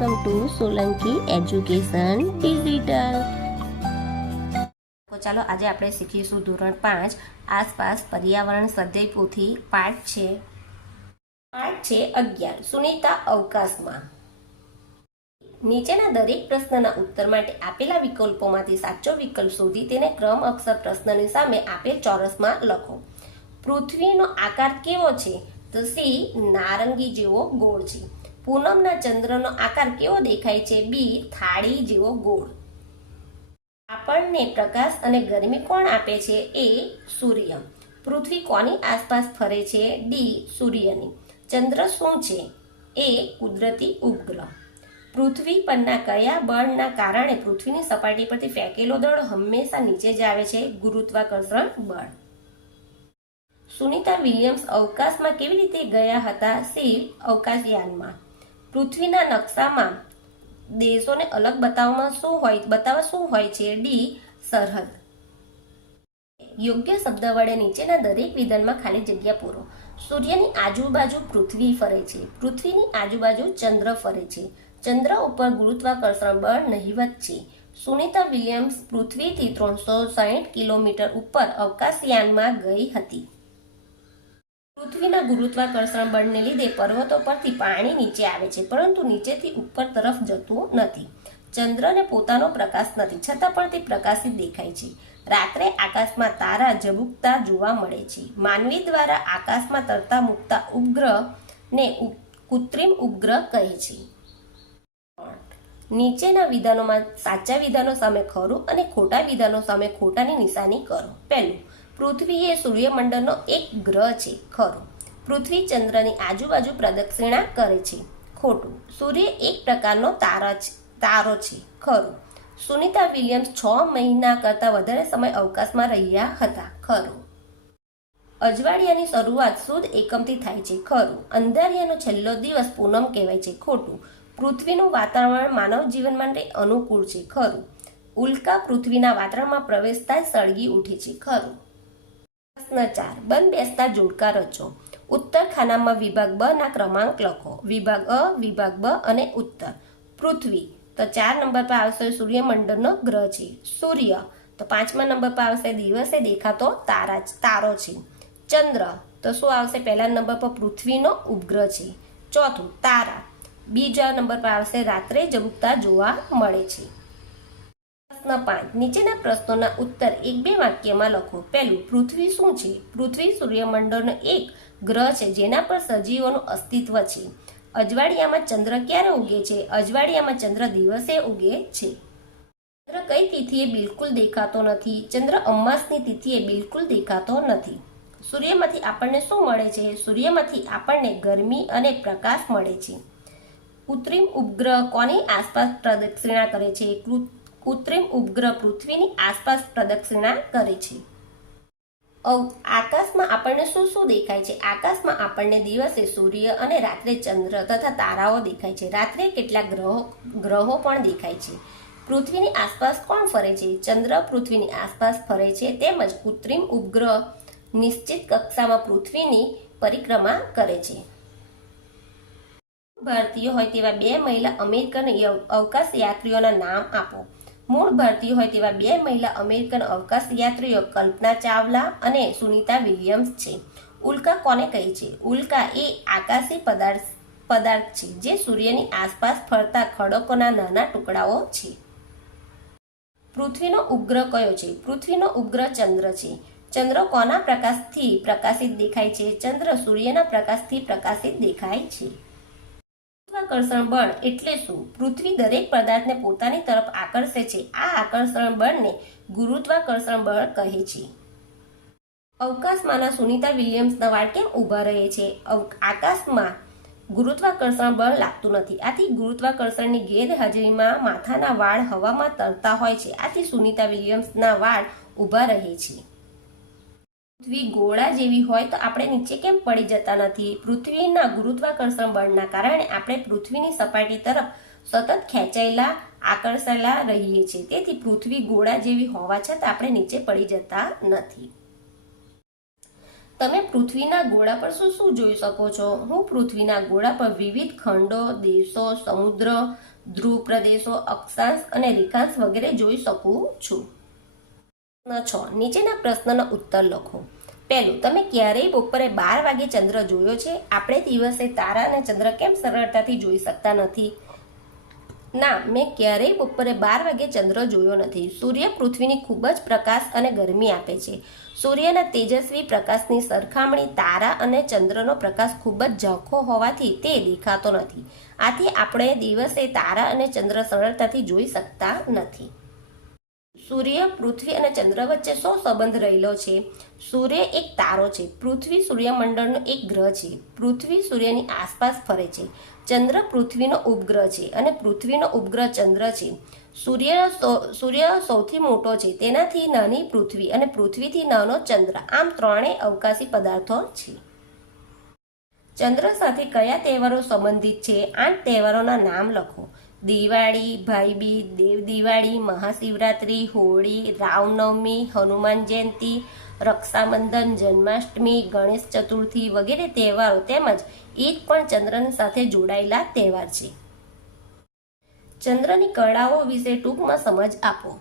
Welcome to Solanki education digital. તો ચાલો આજે આપણે શીખીશું ધોરણ 5 આસપાસ પર્યાવરણ સ્વાધ્યાય પોથી પાઠ છે 11 સુનીતા અવકાશમાં. નીચેના દરેક પ્રશ્નના ઉત્તર માટે આપેલા વિકલ્પોમાંથી સાચો વિકલ્પ શોધી તેને ક્રમ અક્ષર પ્રશ્નની સામે આપેલ ચોરસમાં લખો. પૃથ્વીનો આકાર કેવો છે? તો સી નારંગી જેવો ગોળ છે. પૂનમના ચંદ્રનો આકાર કેવો દેખાય છે? બી થાળી જેવો ગોળ. આપણને પ્રકાશ અને ગરમી કોણ આપે છે? એ સૂર્ય. પૃથ્વી કોની આસપાસ ફરે છે? ડી સૂર્યની. ચંદ્ર શું છે? એ કુદરતી ઉપગ્રહ. પૃથ્વી પરના કયા બળના કારણે પૃથ્વીની સપાટી પરથી ફેંકેલો દળ હંમેશા નીચે જ આવે છે? ગુરુત્વાકર્ષણ બળ. સુનીતા વિલિયમ્સ અવકાશમાં કેવી રીતે ગયા હતા? સી અવકાશયાનમાં. પૃથ્વીના નકશામાં દેશોને અલગ બતાવવા શું હોય છે? ડી સરહદ. યોગ્ય શબ્દ વડે નીચેના દરેક વિધાનમાં ખાલી જગ્યા પૂરો. સૂર્યની આજુબાજુ પૃથ્વી ફરે છે. પૃથ્વીની આજુબાજુ ચંદ્ર ફરે છે. ચંદ્ર ઉપર ગુરુત્વાકર્ષણ બળ નહિવત છે. સુનીતા વિલિયમ્સ પૃથ્વીથી 360 કિલોમીટર ઉપર અવકાશયાનમાં ગઈ હતી. પૃથ્વીના ગુરુત્વાકર્ષણ બળને લીધે પર્વતો પરથી પાણી નીચે આવે છે, પરંતુ નીચેથી ઉપર તરફ જતું નથી. ચંદ્રને પોતાનો પ્રકાશ નથી, છતાં પણ તે પ્રકાશિત દેખાય છે. રાત્રે આકાશમાં તારા ઝબૂકતા જોવા મળે છે. માનવી દ્વારા આકાશમાં તરતા મૂકતા ઉપગ્રહને કૃત્રિમ ઉપગ્રહ કહે છે. નીચેના વિધાનોમાં સાચા વિધાનો સામે ખરું અને ખોટા વિધાનો સામે ખોટાની નિશાની કરો. પહેલું, પૃથ્વી એ સૂર્યમંડળનો એક ગ્રહ છે. ખરું. પૃથ્વી ચંદ્રની આજુબાજુ પ્રદક્ષિણા કરે છે. ખોટું. સૂર્ય એક પ્રકારનો તારો છે. ખરું. સુનીતા વિલિયમ્સ 6 મહિના કરતાં વધારે સમય અવકાશમાં રહ્યા હતા. ખરું. અજવાળિયાની શરૂઆત શુદ્ધ એકમથી થાય છે. ખરું. અંધારિયાનો છેલ્લો દિવસ પૂનમ કહેવાય છે. ખોટું. પૃથ્વીનું વાતાવરણ માનવ જીવન માટે અનુકૂળ છે. ખરું. ઉલ્કા પૃથ્વીના વાતાવરણમાં પ્રવેશતા સળગી ઉઠે છે. ખરું. પ્રશ્ન 4. બંધ બેસતા જોડકા રચો. ઉત્તર ખાનામાં વિભાગ બ ના ક્રમાંક લખો. વિભાગ અ, વિભાગ બ અને ઉત્તર. પૃથ્વી તો 4 નંબર પર આવશે સૂર્યમંડળનો ગ્રહ છે. સૂર્ય તો 5મા નંબર પર આવશે દિવસે દેખાતો તારો છે. ચંદ્ર તો શું આવશે? પહેલા નંબર પર પૃથ્વીનો ઉપગ્રહ છે. ચોથું તારા. બીજા નંબર પર આવશે રાત્રે ઝબૂકતા જોવા મળે છે. પ્રશ્ન 5. નીચેના પ્રશ્નોના ઉત્તર 1-2 વાક્યમાં લખો. પહેલું, પૃથ્વી શું છે? પૃથ્વી સૂર્યમંડળનો એક ગ્રહ છે જેના પર સજીવોનું અસ્તિત્વ છે. અજવાળિયામાં ચંદ્ર ક્યારે ઉગે છે? અજવાળિયામાં ચંદ્ર દિવસે ઉગે છે. ચંદ્ર કઈ તિથિએ બિલકુલ દેખાતો નથી? ચંદ્ર અમાસની તિથિએ બિલકુલ દેખાતો નથી. સૂર્યમાંથી આપણને શું મળે છે? સૂર્યમાંથી આપણને ગરમી અને પ્રકાશ મળે છે. કૃત્રિમ ઉપગ્રહ કોની આસપાસ પ્રદક્ષિણા કરે છે? કૃત્રિમ ઉપગ્રહ પૃથ્વીની આસપાસ પ્રદક્ષિણા કરે છે. આકાશમાં આપણને શું દેખાય છે? આકાશમાં આપણને દિવસે સૂર્ય અને રાત્રે ચંદ્ર તથા તારાઓ દેખાય છે. રાત્રે કેટલાક ગ્રહો પણ દેખાય છે. પૃથ્વીની આસપાસ કોણ ફરે છે? ચંદ્ર પૃથ્વીની આસપાસ ફરે છે. તેમજ કૃત્રિમ ઉપગ્રહ નિશ્ચિત કક્ષામાં પૃથ્વીની પરિક્રમા કરે છે. ભારતીય હોય તેવા 2 મહિલા અમેરિકન અવકાશ યાત્રીઓના નામ આપો. મૂળ ભારતીય હોય તેવા 2 મહિલા અમેરિકન અવકાશ યાત્રીઓ કલ્પના ચાવલા અને સુનીતા વિલિયમ્સ છે. ઉલ્કા કોને કહે છે? ઉલ્કા એ આકાશી પદાર્થ છે જે સૂર્યની આસપાસ ફરતા ખડકોના નાના ટુકડાઓ છે. પૃથ્વીનો ઉપગ્રહ કયો છે? પૃથ્વીનો ઉપગ્રહ ચંદ્ર છે. ચંદ્ર કોના પ્રકાશથી પ્રકાશિત દેખાય છે? ચંદ્ર સૂર્યના પ્રકાશથી પ્રકાશિત દેખાય છે. ગુરુત્વાકર્ષણ બળ એટલે શું? પૃથ્વી દરેક પદાર્થને પોતાની તરફ આકર્ષે છે. આ આકર્ષણ બળને ગુરુત્વાકર્ષણ બળ કહે છે. અવકાશમાંના સુનીતા વિલિયમ્સના વાળ કેમ ઊભા રહે છે? આકાશમાં ગુરુત્વાકર્ષણ બળ લાગતું નથી. આથી ગુરુત્વાકર્ષણની ગેરહાજરીમાં માથાના વાળ હવામાં તરતા હોય છે. આથી સુનીતા વિલિયમ્સના વાળ ઊભા રહે છે. પૃથ્વી ગોળા જેવી હોય તો આપણે નીચે કેમ પડી જતા નથી? પૃથ્વીના ગુરુત્વાકર્ષણ બળના કારણે આપણે પૃથ્વીની સપાટી તરફ સતત આકર્ષાયેલા રહીએ છીએ. તેથી પૃથ્વી ગોળા જેવી હોવા છતાં આપણે નીચે પડી જતા નથી. તમે પૃથ્વીના ગોળા પર શું જોઈ શકો છો? હું પૃથ્વીના ગોળા પર વિવિધ ખંડો, દેશો, સમુદ્ર, ધ્રુવ પ્રદેશો, અક્ષાંશ અને રેખાંશ વગેરે જોઈ શકું છું. 6. નીચેના પ્રશ્નનો ઉત્તર લખો. પહેલું, તમે ક્યારેય બપોરે 12 વાગે ચંદ્ર જોયો છે? આપણે દિવસે તારા અને ચંદ્ર કેમ સરળતાથી જોઈ શકતા નથી? ના, મેં ક્યારેય બપોરે 12 વાગે ચંદ્ર જોયો નથી. સૂર્ય પૃથ્વીની ખૂબ જ પ્રકાશ અને ગરમી આપે છે. સૂર્યના તેજસ્વી પ્રકાશની સરખામણી તારા અને ચંદ્રનો પ્રકાશ ખૂબ જ ઝાંખો હોવાથી તે દેખાતો નથી. આથી આપણે દિવસે તારા અને ચંદ્ર સરળતાથી જોઈ શકતા નથી. સૂર્ય, પૃથ્વી અને ચંદ્ર વચ્ચે શો સંબંધ રહેલો છે? સૂર્ય એક તારો છે. પૃથ્વી સૂર્યમંડળનો એક ગ્રહ છે. પૃથ્વી સૂર્યની આસપાસ ફરે છે. ચંદ્ર પૃથ્વીનો ઉપગ્રહ છે અને પૃથ્વીનો ઉપગ્રહ ચંદ્ર છે. સૂર્ય સૌથી મોટો છે, તેનાથી નાની પૃથ્વી અને પૃથ્વીથી નાનો ચંદ્ર, આમ ત્રણેય અવકાશી પદાર્થો છે. ચંદ્ર સાથે કયા તહેવારો સંબંધિત છે? 8 તહેવારોના નામ લખો. દિવાળી, ભાઈબીજ, દેવ દિવાળી, મહાશિવરાત્રી, હોળી, રામનવમી, હનુમાન જયંતિ, રક્ષાબંધન, જન્માષ્ટમી, ગણેશ ચતુર્થી વગેરે તહેવારો તેમજ ઈદ પણ ચંદ્રની સાથે જોડાયેલા તહેવાર છે. ચંદ્રની કળાઓ વિશે ટૂંકમાં સમજ આપો.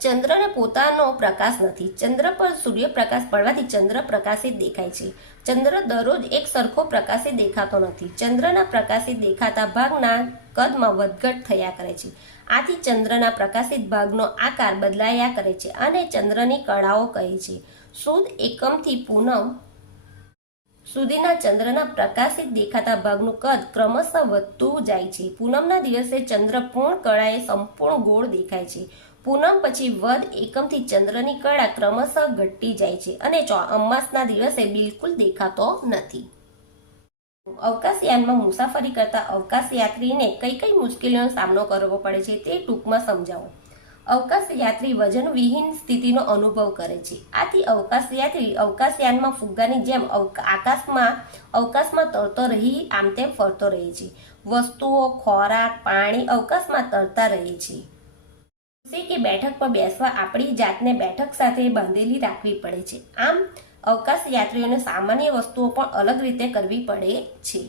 ચંદ્રને પોતાનો પ્રકાશ નથી. ચંદ્ર પર સૂર્યપ્રકાશ પડવાથી ચંદ્ર પ્રકાશિત દેખાય છે. ચંદ્ર દરરોજ એક સરખો પ્રકાશિત દેખાતો નથી. ચંદ્રના પ્રકાશિત દેખાતા ભાગના કદમાં વધઘટ થયા કરે છે. આથી ચંદ્રના પ્રકાશિત ભાગનો આકાર બદલાયા કરે છે અને ચંદ્રની કળાઓ કહે છે. સુદ એકમથી પૂનમ સુધીના ચંદ્રના પ્રકાશિત દેખાતા ભાગનું કદ ક્રમશઃ વધતું જાય છે. પૂનમના દિવસે ચંદ્ર પૂર્ણ કળાએ સંપૂર્ણ ગોળ દેખાય છે. પૂનમ પછી વદ એકમથી ચંદ્રની કળા ક્રમશઃ ઘટતી જાય છે અને અમાસના દિવસે બિલકુલ દેખાતો નથી. અવકાશયાનમાં મુસાફરી કરતા અવકાશયાત્રીને કઈ કઈ મુશ્કેલીઓનો સામનો કરવો પડે છે તે ટૂંકમાં સમજાવો. અવકાશયાત્રી વજનવિહીન સ્થિતિનો અનુભવ કરે છે. આથી અવકાશયાત્રી અવકાશયાનમાં ફુગ્ગાની જેમ અવકાશમાં તરતો રહી આમ તેમ ફરતો રહે છે. વસ્તુઓ, ખોરાક, પાણી અવકાશમાં તરતા રહે છે. કે બેઠક પર બેસવા આપણી જાતને બેઠક સાથે બાંધેલી રાખવી પડે છે. આમ અવકાશયાત્રીઓને સામાન્ય વસ્તુઓ પણ અલગ રીતે કરવી પડે છે.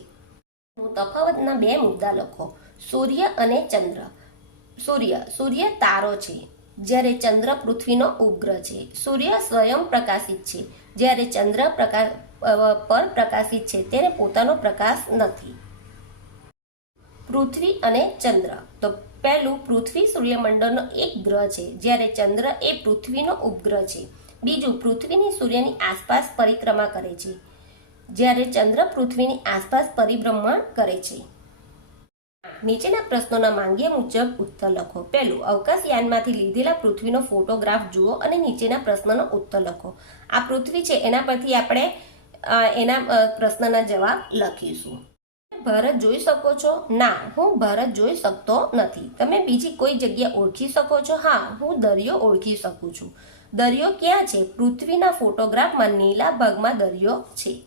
તફાવતના 2 મુદ્દા લખો. સૂર્ય અને ચંદ્ર. સૂર્ય તારો છે, જ્યારે ચંદ્ર પૃથ્વીનો ઉપગ્રહ છે. સૂર્ય સ્વયં પ્રકાશિત છે, જ્યારે ચંદ્ર પર પ્રકાશિત છે, તેને પોતાનો પ્રકાશ નથી. પૃથ્વી અને ચંદ્ર. તો પહેલું, પૃથ્વી સૂર્યમંડળનો એક ગ્રહ છે, જ્યારે ચંદ્ર એ પૃથ્વીનો ઉપગ્રહ છે. બીજું, પૃથ્વીની સૂર્યની આસપાસ પરિક્રમા કરે છે, જ્યારે ચંદ્ર પૃથ્વીની આસપાસ પરિભ્રમણ કરે છે. નીચેના પ્રશ્નોના માંગ્યા મુજબ ઉત્તર લખો. પહેલું, અવકાશયાનમાંથી લીધેલા પૃથ્વીનો ફોટોગ્રાફ જુઓ અને નીચેના પ્રશ્નનો ઉત્તર લખો. આ પૃથ્વી છે, એના પરથી આપણે એના પ્રશ્નના જવાબ લખીશું. ભારત જોઈ શકો છો? ના, હું ભારત જોઈ શકતો નથી. તમે બીજી કોઈ જગ્યા ઓળખી શકો છો? હા, હું દરિયો ઓળખી શકું છું. દરિયો ક્યાં છે? પૃથ્વીના ફોટોગ્રાફમાં નીલા ભાગમાં દરિયો છે.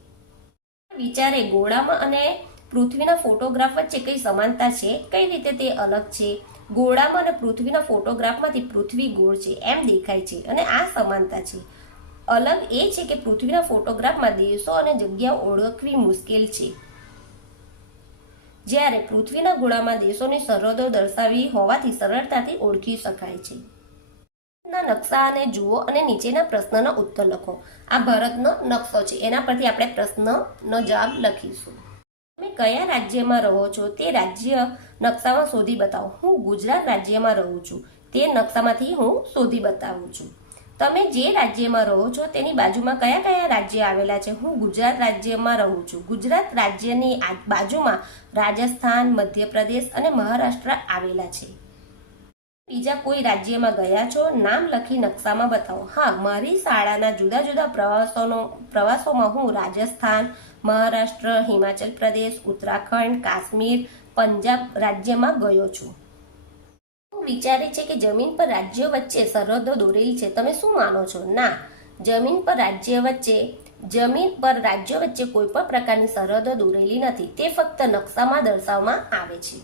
વિચારે, ગોળામાં અને પૃથ્વીના ફોટોગ્રાફ વચ્ચે કઈ સમાનતા છે? કઈ રીતે તે અલગ છે? ગોળામાં અને પૃથ્વીના ફોટોગ્રાફમાંથી પૃથ્વી ગોળ છે એમ દેખાય છે અને આ સમાનતા છે. અલગ એ છે કે પૃથ્વીના ફોટોગ્રાફમાં દેશો અને જગ્યાઓ ઓળખવી મુશ્કેલ છે, જ્યારે પૃથ્વીના ગોળામાં દેશોની સરહદો દર્શાવી હોવાથી સરળતાથી ઓળખી શકાય છે. નકશાને જુઓ અને નીચેના પ્રશ્નનો ઉત્તર લખો. આ ભારતનો નકશો છે, એના પરથી આપણે પ્રશ્નનો જવાબ લખીશું. તમે કયા રાજ્યમાં રહો છો તે રાજ્ય નકશામાં શોધી બતાવો. હું ગુજરાત રાજ્યમાં રહું છું. તે નકશામાંથી હું શોધી બતાવું છું. તમે જે રાજ્યમાં રહો છો તેની બાજુમાં કયા કયા રાજ્ય આવેલા છે? હું ગુજરાત રાજ્યમાં રહું છું. ગુજરાત રાજ્યની બાજુમાં રાજસ્થાન, મધ્યપ્રદેશ અને મહારાષ્ટ્ર આવેલા છે. બીજા કોઈ રાજ્યમાં ગયા છો? નામ લખી નકશામાં બતાવો. હા, મારી શાળાના જુદા જુદા પ્રવાસોમાં હું રાજસ્થાન, મહારાષ્ટ્ર, હિમાચલ પ્રદેશ, ઉત્તરાખંડ, કાશ્મીર, પંજાબ રાજ્યમાં ગયો છું. વિચારે છે કે જમીન પર રાજ્યો વચ્ચે સરહદો દોરેલી છે. તમે શું માનો છો? ના, જમીન પર રાજ્યો વચ્ચે કોઈ પણ પ્રકારની સરહદો દોરેલી નથી. તે ફક્ત નકશામાં દર્શાવવામાં આવે છે.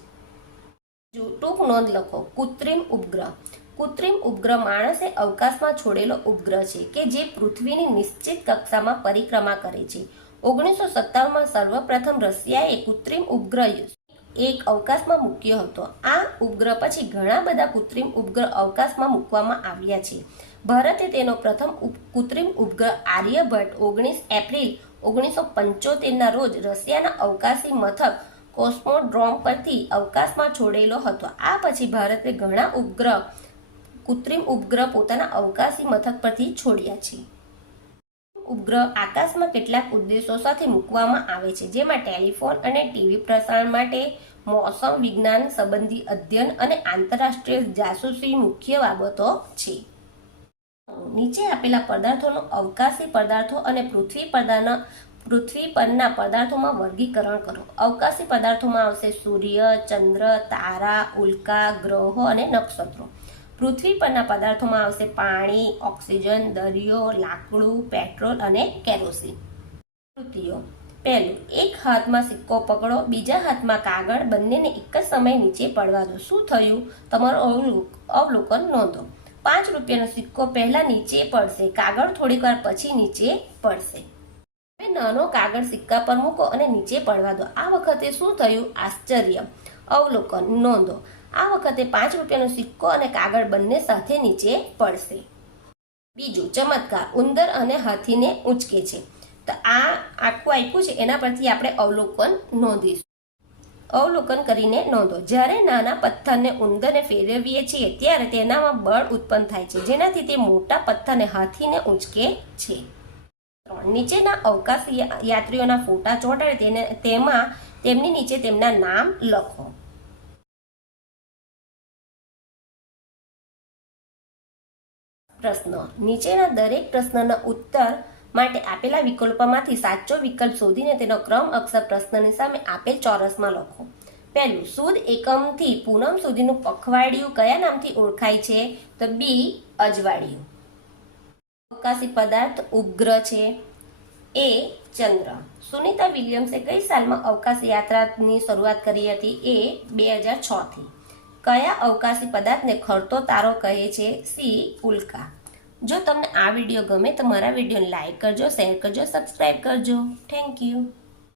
ટૂંક નોંધ લખો. કૃત્રિમ ઉપગ્રહ. કૃત્રિમ ઉપગ્રહ માણસે અવકાશમાં છોડેલો ઉપગ્રહ છે કે જે પૃથ્વીની નિશ્ચિત કક્ષામાં પરિક્રમા કરે છે. 1957માં સર્વપ્રથમ રશિયાએ કૃત્રિમ ઉપગ્રહ એક અવકાશમાં મૂક્યો હતો. આ ઉપગ્રહ પછી ઘણા બધા કૃત્રિમ ઉપગ્રહ અવકાશમાં મૂકવામાં આવ્યા છે. ભારતે તેનો પ્રથમ કૃત્રિમ ઉપગ્રહ આર્યભટ્ટ 19 એપ્રિલ 1975ના રોજ રશિયાના અવકાશી મથક કોસ્મોડ્રોમ પરથી અવકાશમાં છોડેલો હતો. આ પછી ભારતે ઘણા કૃત્રિમ ઉપગ્રહ પોતાના અવકાશી મથક પરથી છોડ્યા છે. ઉપગ્રહ આકાશમાં કેટલાક ઉદ્દેશો સાથે મૂકવામાં આવે છે, જેમાં ટેલિફોન અને ટીવી પ્રસારણ માટે, મોસમ વિજ્ઞાન સંબંધી અધ્યયન અને આંતરરાષ્ટ્રીય જાસૂસી મુખ્ય બાબતો છે. નીચે આપેલા પદાર્થોનો અવકાશી પદાર્થો અને પૃથ્વી પરના પદાર્થોમાં વર્ગીકરણ કરો. અવકાશી પદાર્થોમાં આવશે સૂર્ય, ચંદ્ર, તારા, ઉલ્કા, ગ્રહો અને નક્ષત્રો. પૃથ્વી પરના પદાર્થોમાં આવશે પાણી, ઓક્સિજન, દરિયો, લાકડું, પેટ્રોલ અને કેરોસીન. કૃતિઓ: પહેલું, એક હાથમાં સિક્કો પકડો, બીજા હાથમાં કાગળ, બંનેને એક જ સમયે નીચે પડવા દો. શું થયું? તમારું અવલોકન નોંધો. 5 રૂપિયાનો સિક્કો પહેલા નીચે પડશે, કાગળ થોડીક વાર પછી નીચે પડશે. હવે નાનો કાગળ સિક્કા પર મૂકો અને નીચે પડવા દો. આ વખતે શું થયું? આશ્ચર્ય. અવલોકન નોંધો. આ વખતે 5 રૂપિયાનો સિક્કો અને કાગળ બંને સાથે નીચે પડશે. બીજું, ચમત્કાર. ઉંદર અને હાથીને ઉંચકે છે. તો આ આખું આપ્યું છે, એના પરથી આપણે અવલોકન નોંધીશું. અવલોકન કરીને નોંધો. જ્યારે નાના પથ્થરને ઉંદરને ફેરવીએ છીએ ત્યારે તેનામાં બળ ઉત્પન્ન થાય છે, જેનાથી તે મોટા પથ્થરને હાથીને ઉંચકે છે. નીચેના અવકાશી યાત્રીઓના ફોટા ચોંટાડી તેમાં તેમની નીચે તેમના નામ લખો. પ્રશ્ન: નીચેના દરેક પ્રશ્નના ઉત્તર માટે આપેલા વિકલ્પોમાંથી સાચો વિકલ્પ શોધીને તેનો ક્રમ અક્ષર પ્રશ્નની સામે આપેલ ચોરસમાં લખો. પહેલું, સુદ એકમથી પૂનમ સુધીનું પખવાડિયું કયા નામથી ઓળખાય છે? તો બી, અજવાળિયું. અવકાશી પદાર્થ ઉપગ્રહ છે. એ, ચંદ્ર. સુનિતા વિલિયમ્સે કઈ સાલમાં અવકાશ યાત્રાની શરૂઆત કરી હતી? એ, 2006 થી. કયા અવકાશી પદાર્થને ખરતો તારો કહે છે? સી, ઉલ્કા. જો તમને આ વિડીયો ગમે તો મારા વિડીયોને લાઈક કરજો, શેર કરજો, સબસ્ક્રાઈબ કરજો. Thank you.